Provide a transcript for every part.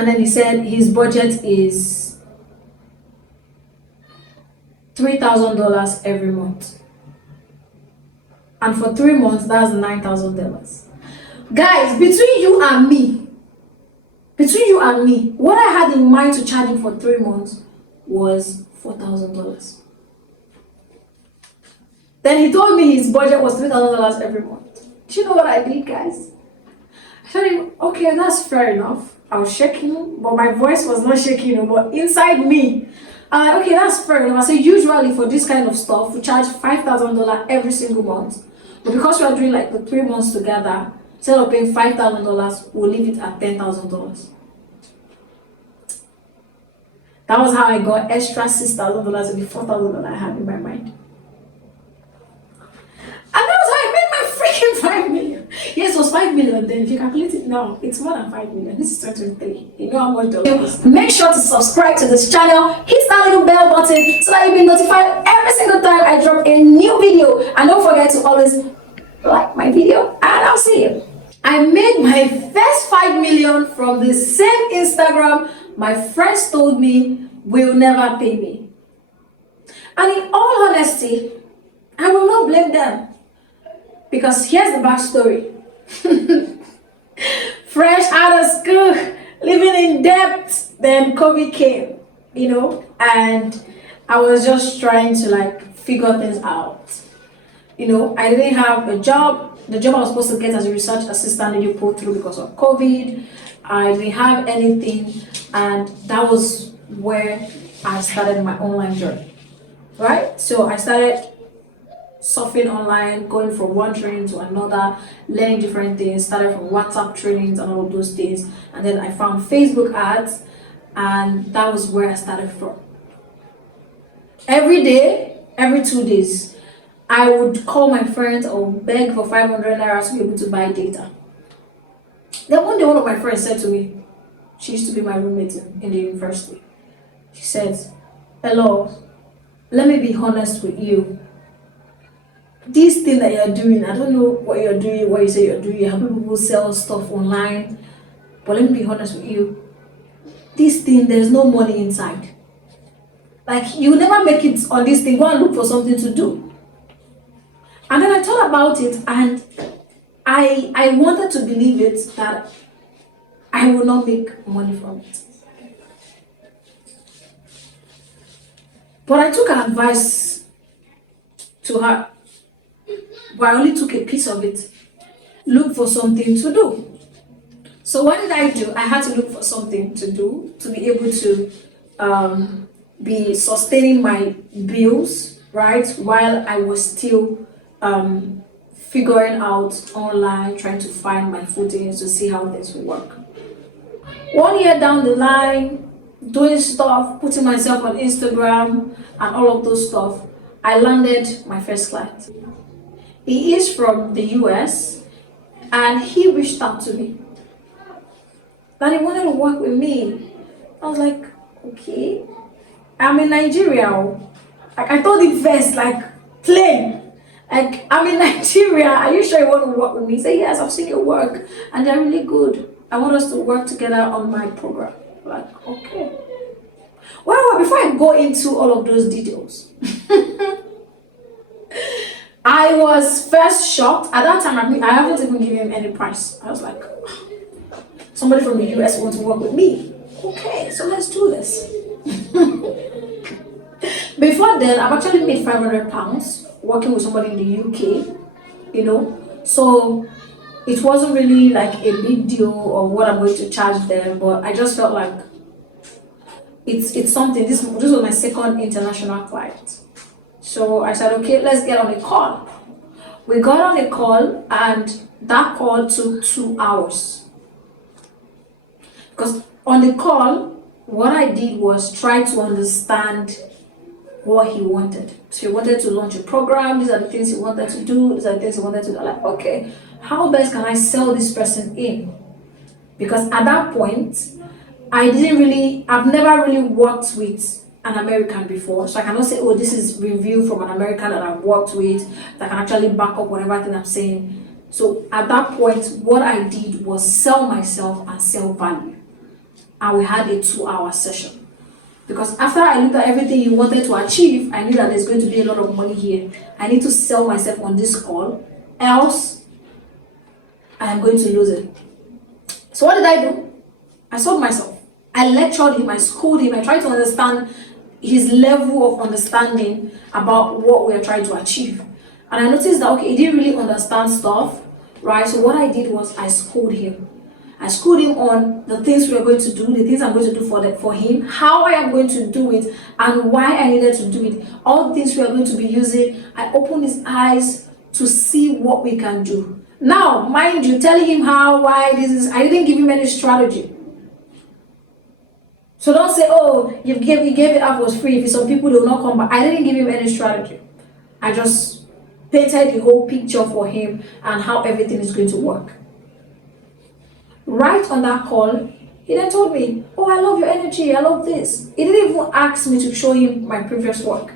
And then he said his budget is $3,000 every month. And for 3 months, that's $9,000. Guys, between you and me, what I had in mind to charge him for 3 months was $4,000. Then he told me his budget was $3,000 every month. Do you know what I did, guys? I told him, okay, that's fair enough. I was shaking, but my voice was not shaking, but inside me, okay, that's fair enough. I said, usually for this kind of stuff, we charge $5,000 every single month. But because we are doing like the 3 months together, instead of paying $5,000, we'll leave it at $10,000. That was how I got extra $6,000 with the $4,000 I had in my mind. And that was how I made my freaking 5 million. Yes, it was 5 million then. If you calculate it now, it's more than 5 million. This is 2023. You know how much dollars. Make sure to subscribe to this channel. Hit that little bell button so that you'll be notified every single time I drop a new video. And don't forget to always like my video. And I'll see you. I made my first 5 million from the same Instagram my friends told me will never pay me. And in all honesty, I will not blame them. Because here's the backstory. Fresh out of school, living in debt, then COVID came, and I was just trying to like figure things out. I didn't have a job. The job I was supposed to get as a research assistant didn't pull through because of COVID. I didn't have anything, and that was where I started my online journey, right? So I started surfing online, going from one training to another, learning different things, started from WhatsApp trainings and all of those things, and then I found Facebook ads, and that was where I started from. Every day, every 2 days, I would call my friends or beg for 500 Naira to be able to buy data. Then one day, one of my friends said to me, she used to be my roommate in the university, she said, hello, let me be honest with you. This thing that you're doing, I don't know what you're doing, what you say you're doing, you have people sell stuff online, but let me be honest with you. This thing, there's no money inside. Like, you never make it on this thing, go and look for something to do. And then I thought about it, and I wanted to believe it that I will not make money from it. But I took her advice to her. But I only took a piece of it. Look for something to do. So what did I do? I had to look for something to do to be able to be sustaining my bills, right? While I was still figuring out online, trying to find my footing to see how this would work. 1 year down the line, doing stuff, putting myself on Instagram and all of those stuff, I landed my first client. He is from the US, and he reached out to me that he wanted to work with me. I was like, okay, I'm in Nigeria. I told him first, like, plain, like, I'm in Nigeria, are you sure you want to work with me? He said, yes, I've seen your work and they're really good. I want us to work together on my program. Like, okay. Well, before I go into all of those details, I was first shocked. At that time, I haven't even given him any price. I was like, somebody from the US wants to work with me. Okay, so let's do this. Before then, I've actually made £500 working with somebody in the UK, So it wasn't really like a big deal or what I'm going to charge them, but I just felt like it's something. This was my second international client. So I said, okay, let's get on a call. We got on a call, and that call took 2 hours. Because on the call, what I did was try to understand what he wanted. So he wanted to launch a program. These are the things he wanted to do. These are the things he wanted to do. I'm like, okay, how best can I sell this person in? Because at that point, I've never really worked with an American before, so I cannot say, oh, this is review from an American that I've worked with that can actually back up whatever thing I'm saying. So at that point, what I did was sell myself and sell value. and we had a 2-hour session. Because after I looked at everything he wanted to achieve, I knew that there's going to be a lot of money here. I need to sell myself on this call, else I am going to lose it. So what did I do? I sold myself. I lectured him, I schooled him, I tried to understand his level of understanding about what we are trying to achieve. And I noticed that, okay, he didn't really understand stuff, right? So what I did was I schooled him. I schooled him on the things we are going to do, the things I'm going to do for him, how I am going to do it, and why I needed to do it. All the things we are going to be using, I opened his eyes to see what we can do. Now, mind you, telling him how, why, this is, I didn't give him any strategy. So don't say, oh, you gave it up was free. If some people will not come back. I didn't give him any strategy. I just painted the whole picture for him and how everything is going to work. Right on that call, he then told me, oh, I love your energy, I love this. He didn't even ask me to show him my previous work.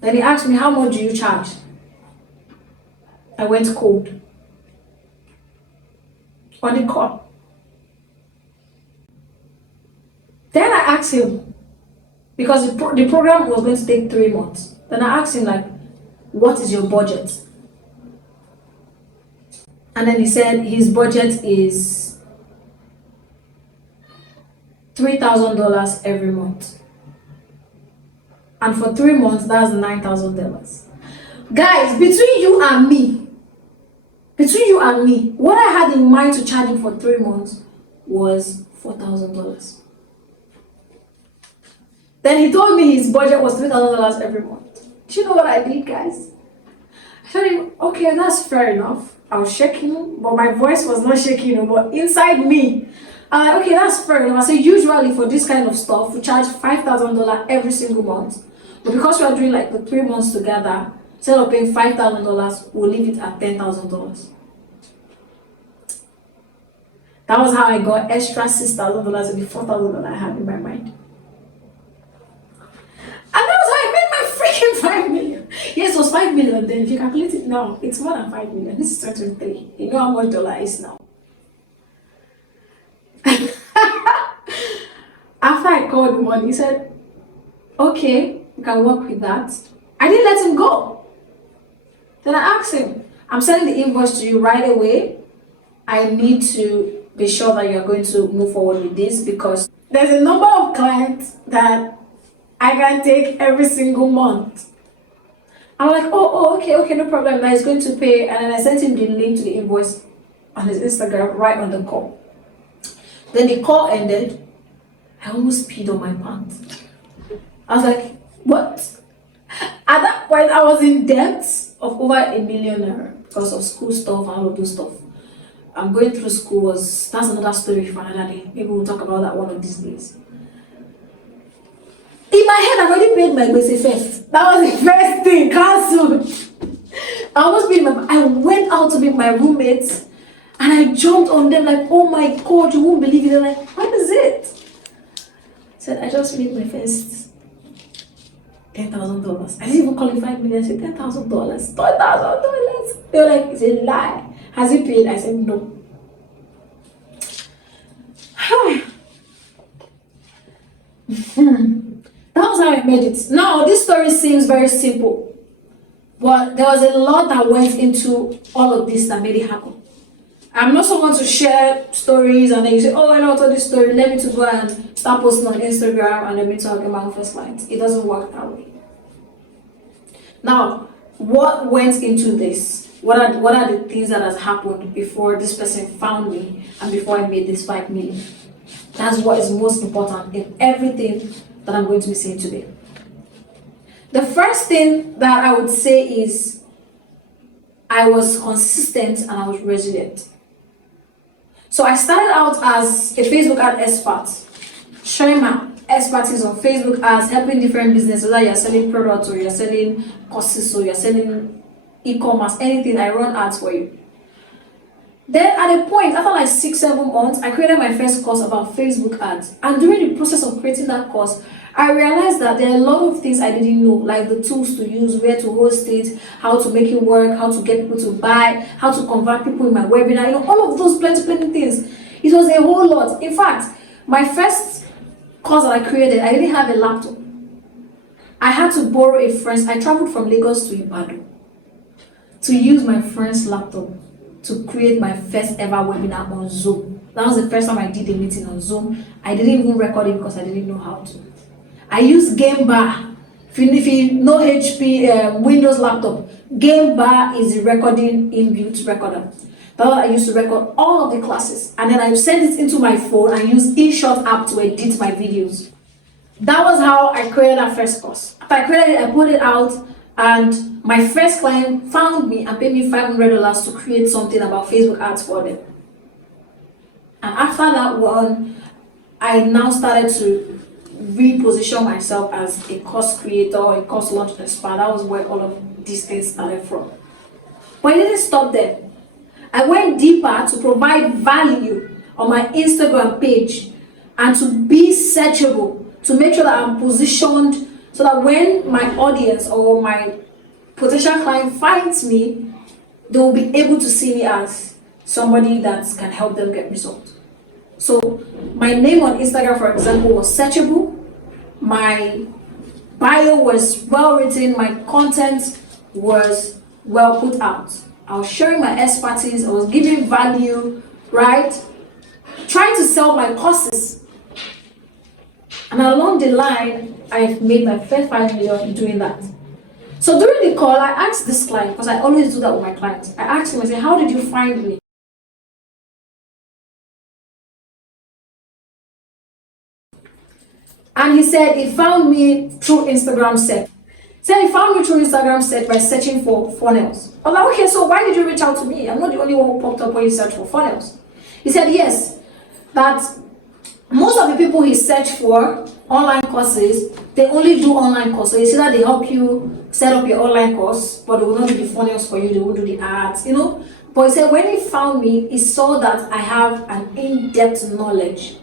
Then he asked me, how much do you charge? I went cold on the call. Then I asked him, because the program was going to take 3 months. Then I asked him, like, what is your budget? And then he said his budget is $3,000 every month. And for 3 months, that's $9,000. Guys, between you and me, what I had in mind to charge him for 3 months was $4,000. Then he told me his budget was $3,000 every month. Do you know what I did, guys? I told him, okay, that's fair enough. I was shaking, but my voice was not shaking, but inside me, I'm like, okay, that's fair enough. I said, usually for this kind of stuff, we charge $5,000 every single month. But because we are doing like the 3 months together, instead of paying $5,000, we'll leave it at $10,000. That was how I got extra $6,000 and the $4,000 I had in my mind. And that was how I made my freaking 5 million. Yes, it was 5 million then. If you calculate it now, it's more than 5 million. This is 2023. You know how much dollar is now. After I called him on, he said, okay, you can work with that. I didn't let him go. Then I asked him, I'm sending the invoice to you right away. I need to be sure that you're going to move forward with this because there's a number of clients that I can take every single month. I'm like, okay, no problem. Now he's going to pay. And then I sent him the link to the invoice on his Instagram right on the call. Then the call ended. I almost peed on my pants. I was like, what? At that point, I was in debt of over $1 million because of school stuff and all of those stuff. I'm going through school that's another story for another day. Maybe we'll talk about that one of these days. In my head, I've already paid my gbese first. That was the first thing, cancelled. I almost paid I went out to meet my roommates and I jumped on them like, oh my God, you won't believe it. They're like, what is it? I said, I just made my first $10,000. I didn't even call it 5 million. I said $10,000, $10,000. They were like, it's a lie. Has he paid? I said, no. That was how I made it. Now, this story seems very simple, but there was a lot that went into all of this that made it happen. I'm not someone to share stories and then you say, oh, I know all this story, let me to go and start posting on Instagram and let me talk about first clients. It doesn't work that way. Now, what went into this? What are the things that has happened before this person found me and before I made this 5 million? That's what is most important in everything that I'm going to be saying today. The first thing that I would say is I was consistent and I was resilient. So I started out as a Facebook ad expert, showing my expertise on Facebook ads, helping different businesses, whether you're selling products or you're selling courses or you're selling e-commerce, anything, I run ads for you. Then at a point, after like 6-7 months, I created my first course about Facebook ads. And during the process of creating that course, I realized that there are a lot of things I didn't know, like the tools to use, where to host it, how to make it work, how to get people to buy, how to convert people in my webinar, all of those plenty things. It was a whole lot. In fact, my first course that I created, I didn't have a laptop. I had to borrow a friend's. I traveled from Lagos to Ibadan to use my friend's laptop to create my first ever webinar on Zoom. That was the first time I did a meeting on Zoom. I didn't even record it because I didn't know how to. I used Game Bar. If you know HP Windows laptop, Game Bar is a recording inbuilt recorder. That's what I used to record all of the classes, and then I send it into my phone and use InShot app to edit my videos. That was how I created that first course. After I created it, I put it out, and my first client found me and paid me $500 to create something about Facebook ads for them. And after that one, I now started to reposition myself as a course creator, a course launch expert. That was where all of these things started from. But it didn't stop there. I went deeper to provide value on my Instagram page and to be searchable, to make sure that I'm positioned so that when my audience or my potential client finds me, they will be able to see me as somebody that can help them get results. So my name on Instagram, for example, was searchable. My bio was well written. My content was well put out. I was sharing my expertise. I was giving value, right? Trying to sell my courses. And along the line, I've made my first 5 million doing that. So during the call, I asked this client, because I always do that with my clients. I asked him, I said, how did you find me? And he said he found me through Instagram search. He found me through Instagram search by searching for funnels. I was like, okay, so why did you reach out to me? I'm not the only one who popped up when you search for funnels. He said yes, that most of the people he searched for online courses, they only do online courses. So you see that they help you set up your online course, but they will not do the funnels for you, they will do the ads, you know. But he said when he found me, he saw that I have an in-depth knowledge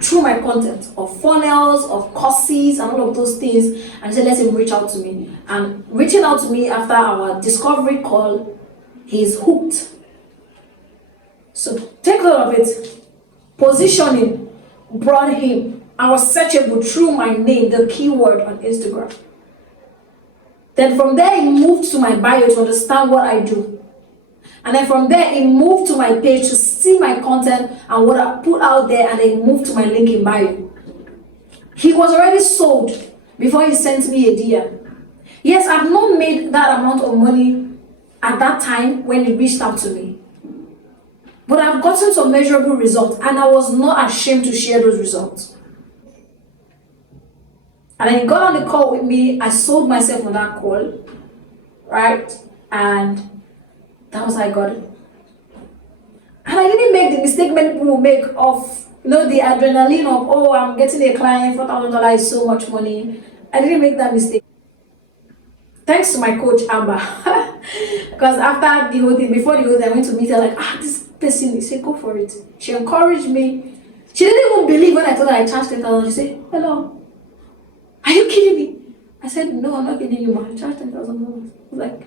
through my content of funnels, of courses, and all of those things, and he said, let him reach out to me. And reaching out to me after our discovery call, he's hooked. So take note of it. Positioning brought him. I was searchable through my name, the keyword on Instagram. Then from there, he moved to my bio to understand what I do. And then from there, he moved to my page to see my content and what I put out there, and then moved to my link in bio. He was already sold before he sent me a DM. Yes, I've not made that amount of money at that time when he reached out to me. But I've gotten some measurable results, and I was not ashamed to share those results. And then he got on the call with me. I sold myself on that call, right? And that was how I got it. And I didn't make the mistake many people will make of, you know, the adrenaline of, oh, I'm getting a client, $4,000 is so much money. I didn't make that mistake. Thanks to my coach, Amber. Because after the whole thing, before the whole thing, I went to meet her like, this person, he said, go for it. She encouraged me. She didn't even believe when I told her I charged 10,000. She said, hello, are you kidding me? I said, no, I'm not kidding you, ma. I charged $10,000. I was like,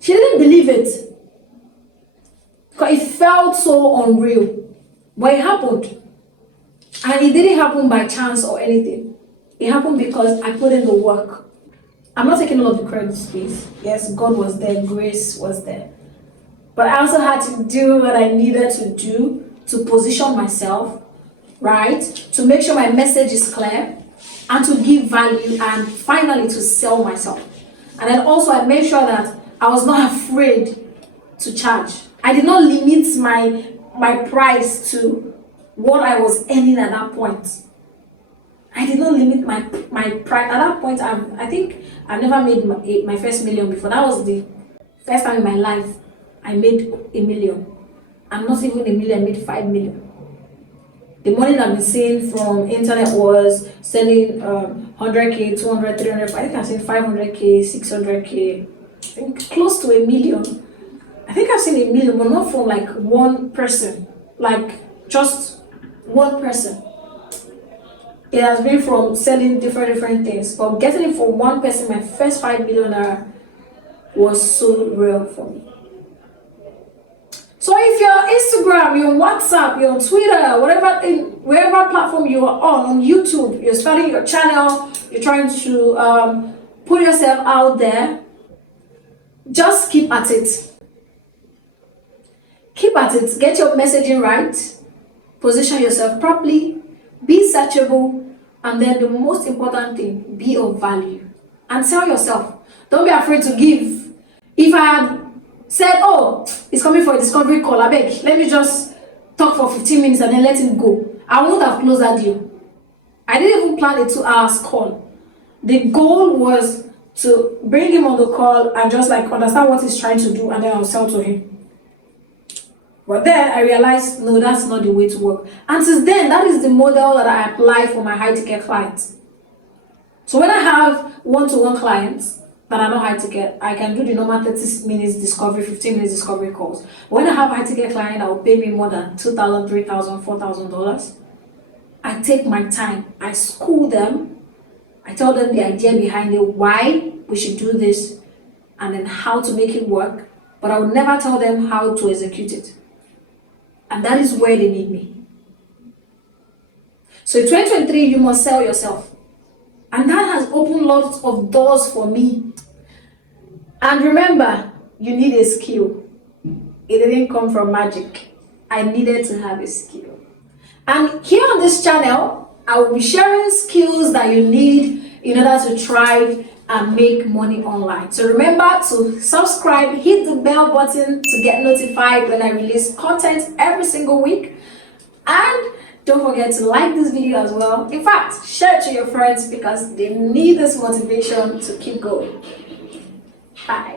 she didn't believe it. Because it felt so unreal. But it happened. And it didn't happen by chance or anything. It happened because I put in the work. I'm not taking all of the credit, please. Yes, God was there, grace was there. But I also had to do what I needed to do to position myself, right? To make sure my message is clear and to give value and finally to sell myself. And then also I made sure that I was not afraid to charge. I did not limit my price to what I was earning at that point. I did not limit my price. At that point, I think I've never made my first million before. That was the first time in my life I made $1 million. I'm not even $1 million, I made 5 million. The money that I've been seeing from internet was selling 100K, 200, 300, I think I've seen 500K, 600K, I think close to $1 million. I think I've seen $1 million, but not from like one person, like just one person. It has been from selling different things, but getting it from one person, my first $5 million was so real for me. So if you're Instagram, you're on WhatsApp, you're on Twitter, wherever platform you are on YouTube, you're starting your channel, you're trying to put yourself out there, just keep at it. Keep at it. Get your messaging right. Position yourself properly. Be searchable. And then the most important thing, be of value. And tell yourself, don't be afraid to give. If I had said, oh, he's coming for a discovery call, I beg, let me just talk for 15 minutes and then let him go, I wouldn't have closed that deal. I didn't even plan a 2 hour call. The goal was to bring him on the call and just like understand what he's trying to do, and then I'll sell to him. But then I realized, no, that's not the way to work. And since then, that is the model that I apply for my high ticket clients. So when I have one-to-one clients that are not high ticket, I can do the normal 30 minutes discovery, 15 minutes discovery calls. When I have high ticket client that will pay me more than $2,000, $3,000, $4,000, I take my time, I school them, I tell them the idea behind it, why we should do this, and then how to make it work, but I will never tell them how to execute it. And that is where they need me. So in 2023, you must sell yourself. And that has opened lots of doors for me. And remember, you need a skill. It didn't come from magic. I needed to have a skill. And here on this channel, I will be sharing skills that you need in order to thrive and make money online. So remember to subscribe, hit the bell button to get notified when I release content every single week. And don't forget to like this video as well. In fact, share it to your friends because they need this motivation to keep going. Bye.